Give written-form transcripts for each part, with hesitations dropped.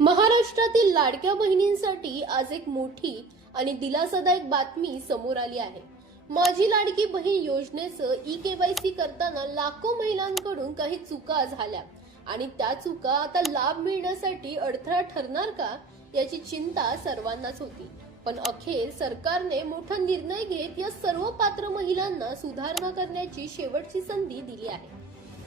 महाराष्ट्रातील लाडक्या बहिणींसाठी आज एक मोठी आणि दिलासादायक बातमी समोर आली आहे। माझी लाडकी बहीण योजनेचं ई-केवायसी करताना लाखो महिलांकडून काही चुका झाल्या आणि त्या चुका आता लाभ मिळण्यासाठी अडथळा ठरणार का याची चिंता सर्वांनाच होती। पण अखेर सरकारने मोठा निर्णय घेत या सर्व पात्र महिलांना सुधारणा करण्याची शेवटची संधी दिली आहे।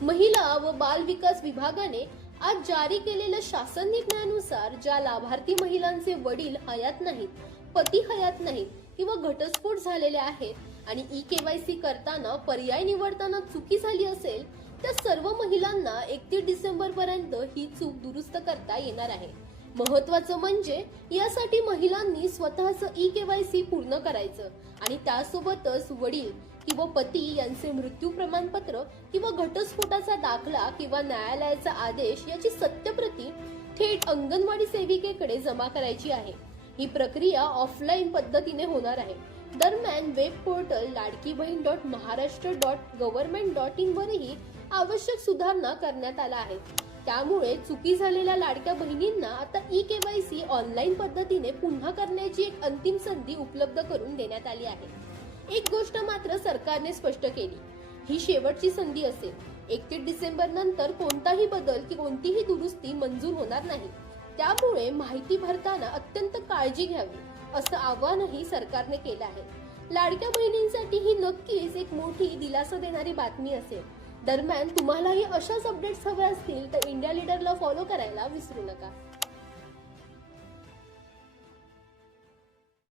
महिला व बाल विकास विभागाने आज जारी केलेल्या शासन निर्णयानुसार ज्या लाभार्थी महिलांचे वडील हयात नाहीत, पती हयात नाहीत किंवा घटस्फोट झालेले आहेत आणि ई-केवायसी करताना पर्याय निवडताना चुकी झाली असेल, त्या सर्व महिलांना 31 डिसेंबर पर्यंत ही चूक दुरुस्त करता येणार आहे। महत्त्वाचं म्हणजे यासाठी महिलांनी स्वतःचं ई-केवायसी पूर्ण करायचं आणि त्यासोबतच वडील किंवा पती यांचे मृत्यू प्रमाणपत्र किंवा घटस्फोटाचा दाखला किंवा न्यायालयाचा आदेश याची सत्यप्रती थेट अंगणवाडी सेविकेकडे जमा करायची आहे। ही प्रक्रिया ऑफलाईन पद्धतीने होणार आहे। दरम्यान वेब पोर्टल ladkibahin.maharashtra.government.in वरही आवश्यक सुधारणा करण्यात आल्या आहेत। त्यामुळे चुकी झालेल्या लाडक्या बहिणींना आता ई-केवायसी ऑनलाईन पद्धतीने पुन्हा करण्याची एक अंतिम संधी उपलब्ध करून देण्यात आली आहे। एक गोष्ट मात्र सरकारने स्पष्ट केली, ही शेवटची संधी असेल। 31 डिसेंबर नंतर कोणताही बदल की कोणतीही दुरुस्ती मंजूर होणार नाही। त्यामुळे माहिती भरताना अत्यंत काळजी घ्यावी असं आवाहनही सरकारने केलं आहे। लाडक्या बहिणींसाठी ही नक्कीच एक मोठी दिलासा देणारी बातमी असेल। दरम्यान तुम्हालाही अशाच अपडेट्स हवे असतील तर इंडिया लीडरला फॉलो करायला विसरू नका।